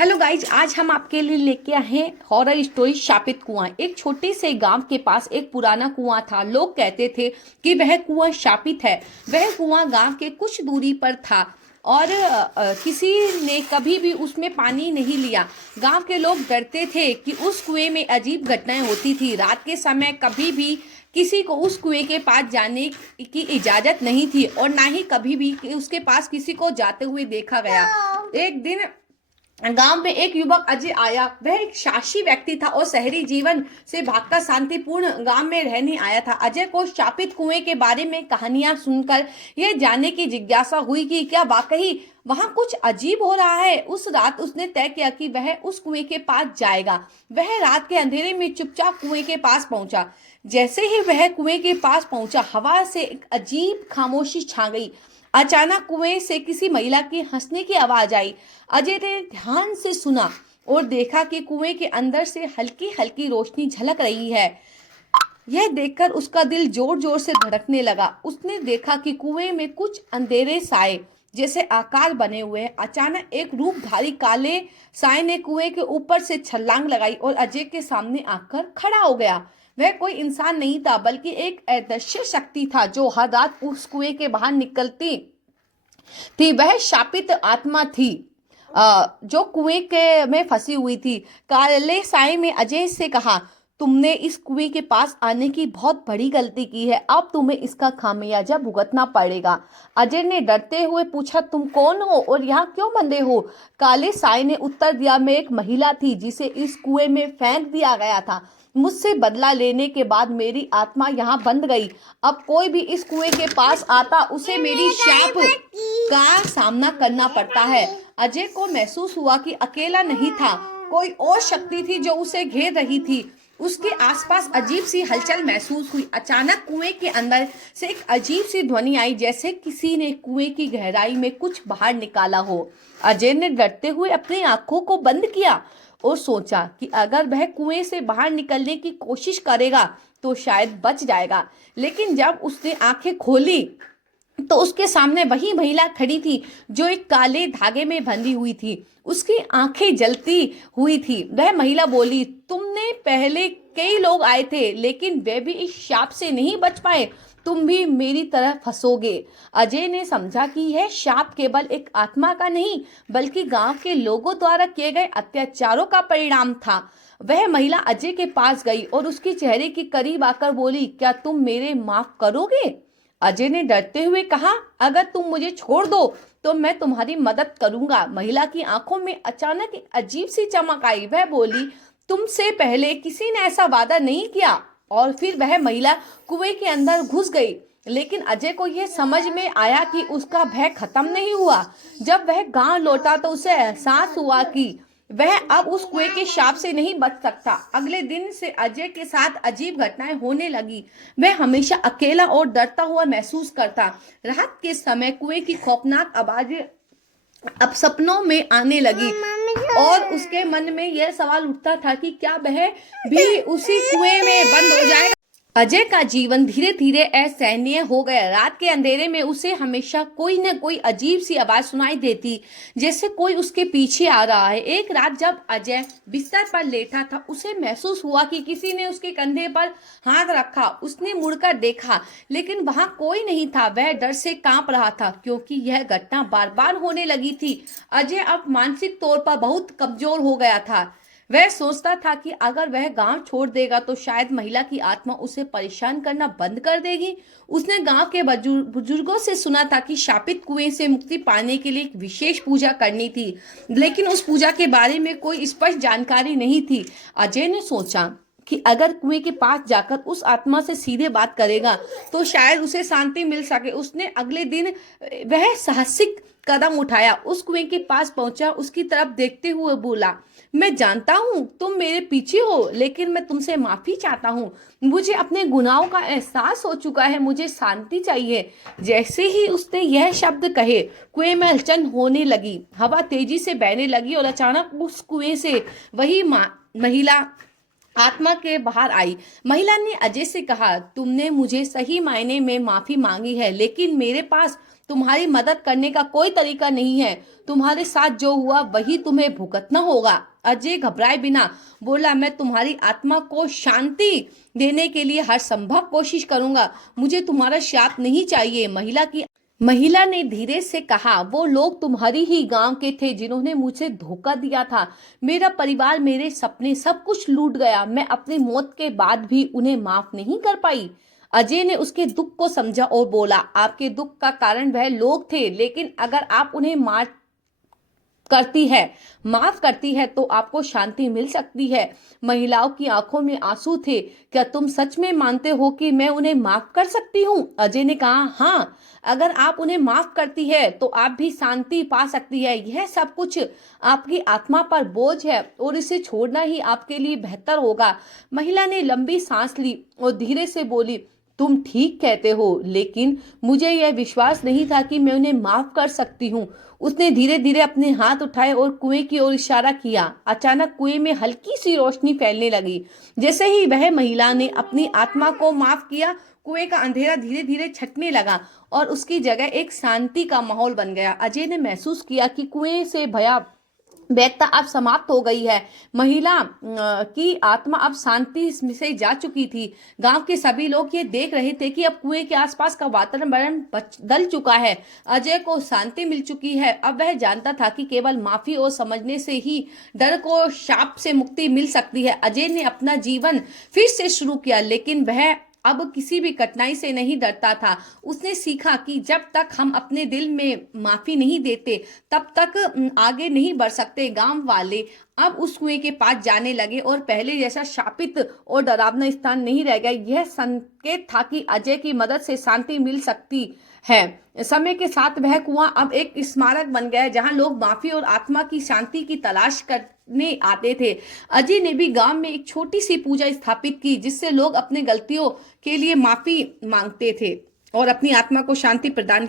Hello guys, आज हम आपके लिए लेके आए हैं हॉरर स्टोरी शापित कुआं। एक छोटे से गांव के पास एक पुराना कुआं था। लोग कहते थे कि वह कुआं शापित है। वह कुआं गांव के कुछ दूरी पर था और किसी ने कभी भी उसमें पानी नहीं लिया। गांव के लोग डरते थे कि उस कुएं में अजीब घटनाएं होती थी। रात के समय कभी भी किसी को उस कुएं के पास जाने की इजाजत नहीं थी और ना ही कभी भी उसके पास किसी को जाते हुए देखा गया। एक दिन गांव में एक युवक अजय आया। वह एक साहसी व्यक्ति था और शहरी जीवन से भागकर शांतिपूर्ण गांव में रहने आया था। अजय को शापित कुएं के बारे में कहानियां सुनकर यह जानने की जिज्ञासा हुई कि क्या वाकई वहां कुछ अजीब हो रहा है। उस रात उसने तय किया कि वह उस कुएं के पास जाएगा। वह रात के अंधेरे में चुपचाप कुएं के पास पहुंचा। जैसे ही वह कुएं के पास पहुंचा, हवा से एक अजीब खामोशी छा गई। अचानक कुएं से किसी महिला की हंसने की आवाज आई। अजय ने ध्यान से सुना और देखा कि कुएं के अंदर से हल्की हल्की रोशनी झलक रही है। यह देखकर उसका दिल जोर जोर से धड़कने लगा। उसने देखा कि कुएं में कुछ अंधेरे साए जैसे आकार बने हुए हैं। अचानक एक रूपधारी काले साए ने कुएं के ऊपर से छलांग लगाई और अजय के सामने आकर खड़ा हो गया। वह कोई इंसान नहीं था बल्कि एक अदृश्य शक्ति था जो हर रात उस कुएं के बाहर निकलती थी। वह शापित आत्मा थी जो कुएं के में फंसी हुई थी। काले साए में अजय से कहा, तुमने इस कुएं के पास आने की बहुत बड़ी गलती की है। अब तुम्हें इसका खामियाजा भुगतना पड़ेगा। अजय ने डरते हुए पूछा, तुम कौन हो और यहाँ क्यों बंधे हो? काले साए ने उत्तर दिया, मैं एक महिला थी जिसे इस कुएं में फेंक दिया गया था। मुझसे बदला लेने के बाद मेरी आत्मा यहाँ बंध गई। अब कोई भी इस कुएं के पास आता उसे मेरी शाप का सामना करना पड़ता है। अजय को महसूस हुआ कि अकेला नहीं था, कोई और शक्ति थी जो उसे घेर रही थी। उसके आसपास अजीब सी हलचल महसूस हुई। अचानक कुएं के अंदर से एक अजीब सी ध्वनि आई, जैसे किसी ने कुएं की गहराई में कुछ बाहर निकाला हो। अजय ने डरते हुए अपनी आंखों को बंद किया और सोचा कि अगर वह कुएं से बाहर निकलने की कोशिश करेगा तो शायद बच जाएगा। लेकिन जब उसने आंखें खोली तो उसके सामने वही महिला खड़ी थी जो एक काले धागे में बंधी हुई थी। उसकी आंखें जलती हुई थी। वह महिला बोली, तुमने पहले कई लोग आए थे लेकिन वे भी इस शाप से नहीं बच पाए। तुम भी मेरी तरह फंसोगे। अजय ने समझा कि यह शाप केवल एक आत्मा का नहीं बल्कि गांव के लोगों द्वारा किए गए अत्याचारों का परिणाम था। वह महिला अजय के पास गई और उसके चेहरे के करीब आकर बोली, क्या तुम मेरे माफ करोगे? अजय ने डरते हुए कहा, अगर तुम मुझे छोड़ दो तो मैं तुम्हारी मदद करूंगा। महिला की आंखों में अचानक एक अजीब सी चमक आई। वह बोली, तुमसे पहले किसी ने ऐसा वादा नहीं किया। और फिर वह महिला कुएं के अंदर घुस गई। लेकिन अजय को यह समझ में आया कि उसका भय खत्म नहीं हुआ। जब वह गांव लौटा तो उसे एहसास हुआ कि वह अब उस कुएं के शाप से नहीं बच सकता। अगले दिन से अजय के साथ अजीब घटनाएं होने लगी। वह हमेशा अकेला और डरता हुआ महसूस करता। रात के समय कुएं की खौफनाक आवाजें अब सपनों में आने लगी और उसके मन में यह सवाल उठता था कि क्या वह भी उसी कुएं में बंद हो जाएगा। अजय का जीवन धीरे धीरे असहनीय हो गया। रात के अंधेरे में उसे हमेशा कोई न कोई अजीब सी आवाज सुनाई देती, जैसे कोई उसके पीछे आ रहा है। एक रात जब अजय बिस्तर पर लेटा था, उसे महसूस हुआ कि किसी ने उसके कंधे पर हाथ रखा। उसने मुड़कर देखा लेकिन वहां कोई नहीं था। वह डर से कांप रहा था क्योंकि यह घटना बार बार होने लगी थी। अजय अब मानसिक तौर पर बहुत कमजोर हो गया था। वह सोचता था कि अगर वह गांव छोड़ देगा तो शायद महिला की आत्मा उसे परेशान करना बंद कर देगी। उसने गांव के बुजुर्गों से सुना था कि शापित कुएं से मुक्ति पाने के लिए एक विशेष पूजा करनी थी, लेकिन उस पूजा के बारे में कोई स्पष्ट जानकारी नहीं थी। अजय ने सोचा कि अगर कुएं के पास जाकर उस आत्मा से सीधे बात करेगा तो शायद उसे शांति मिल सके। उसने अगले दिन वह साहसिक कदम उठाया। उस कुएं के पास पहुंचा, उसकी तरफ देखते हुए बोला, मैं जानता हूँ तुम मेरे पीछे हो, लेकिन मैं तुमसे माफी चाहता हूँ। मुझे अपने गुनाहों का एहसास हो चुका है, मुझे शांति चाहिए। जैसे ही उसने यह शब्द कहे, कुएं में हलचल होने लगी। हवा तेजी से बहने लगी और अचानक उस कुएं से वही महिला आत्मा के बाहर आई। महिला ने अजय से कहा, तुमने मुझे सही मायने में माफी मांगी है, लेकिन मेरे पास तुम्हारी मदद करने का कोई तरीका नहीं है। तुम्हारे साथ जो हुआ वही तुम्हें भुगतना होगा। अजय घबराए बिना बोला, मैं तुम्हारी आत्मा को शांति देने के लिए हर संभव कोशिश करूंगा। मुझे तुम्हारा श्राप नहीं चाहिए। महिला ने धीरे से कहा, वो लोग तुम्हारी ही गांव के थे जिन्होंने मुझे धोखा दिया था। मेरा परिवार, मेरे सपने, सब कुछ लूट गया। मैं अपनी मौत के बाद भी उन्हें माफ नहीं कर पाई। अजय ने उसके दुख को समझा और बोला, आपके दुख का कारण वह लोग थे, लेकिन अगर आप उन्हें माफ करती है तो आपको शांति मिल सकती है। महिलाओं की आंखों में आंसू थे। क्या तुम सच में मानते हो कि मैं उन्हें माफ कर सकती हूँ? अजय ने कहा, हाँ, अगर आप उन्हें माफ करती है तो आप भी शांति पा सकती है। यह सब कुछ आपकी आत्मा पर बोझ है और इसे छोड़ना ही आपके लिए बेहतर होगा। महिला ने लंबी सांस ली और धीरे से बोली, तुम ठीक कहते हो, लेकिन मुझे यह विश्वास नहीं था कि मैं उन्हें माफ कर सकती हूँ। उसने धीरे धीरे अपने हाथ उठाए और कुएं की ओर इशारा किया। अचानक कुएं में हल्की सी रोशनी फैलने लगी। जैसे ही वह महिला ने अपनी आत्मा को माफ किया, कुएं का अंधेरा धीरे धीरे छटने लगा और उसकी जगह एक शांति का माहौल बन गया। अजय ने महसूस किया कि कुएं से वैधता अब समाप्त हो गई है। महिला की आत्मा अब शांति से जा चुकी थी। गांव के सभी लोग ये देख रहे थे कि अब कुएं के आसपास का वातावरण बदल चुका है। अजय को शांति मिल चुकी है। अब वह जानता था कि केवल माफी और समझने से ही डर को शाप से मुक्ति मिल सकती है। अजय ने अपना जीवन फिर से शुरू किया, लेकिन वह अब किसी भी कठिनाई से नहीं डरता था। उसने सीखा कि जब तक हम अपने दिल में माफी नहीं देते तब तक आगे नहीं बढ़ सकते। गांव वाले अब उस कुएं के पास जाने लगे और पहले जैसा शापित और डरावना स्थान नहीं रह गया। यह संकेत था कि अजय की मदद से शांति मिल सकती है। समय के साथ वह कुआं अब एक स्मारक बन गया जहां लोग माफी और आत्मा की शांति की तलाश करने आते थे। अजय ने भी गांव में एक छोटी सी पूजा स्थापित की, जिससे लोग अपने गलतियों के लिए माफी मांगते थे और अपनी आत्मा को शांति प्रदान